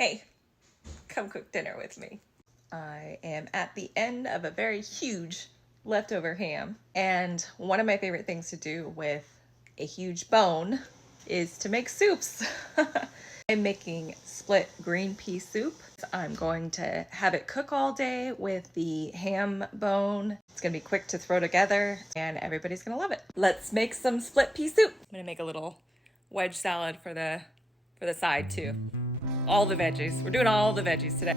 Hey, come cook dinner with me. I am at the end of a very huge leftover ham, and one of my favorite things to do with a huge bone is to make soups. I'm making split green pea soup. I'm going to have it cook all day with the ham bone. It's gonna be quick to throw together and everybody's gonna love it. Let's make some split pea soup. I'm gonna make a little wedge salad for the side too. All the veggies. We're doing all the veggies today.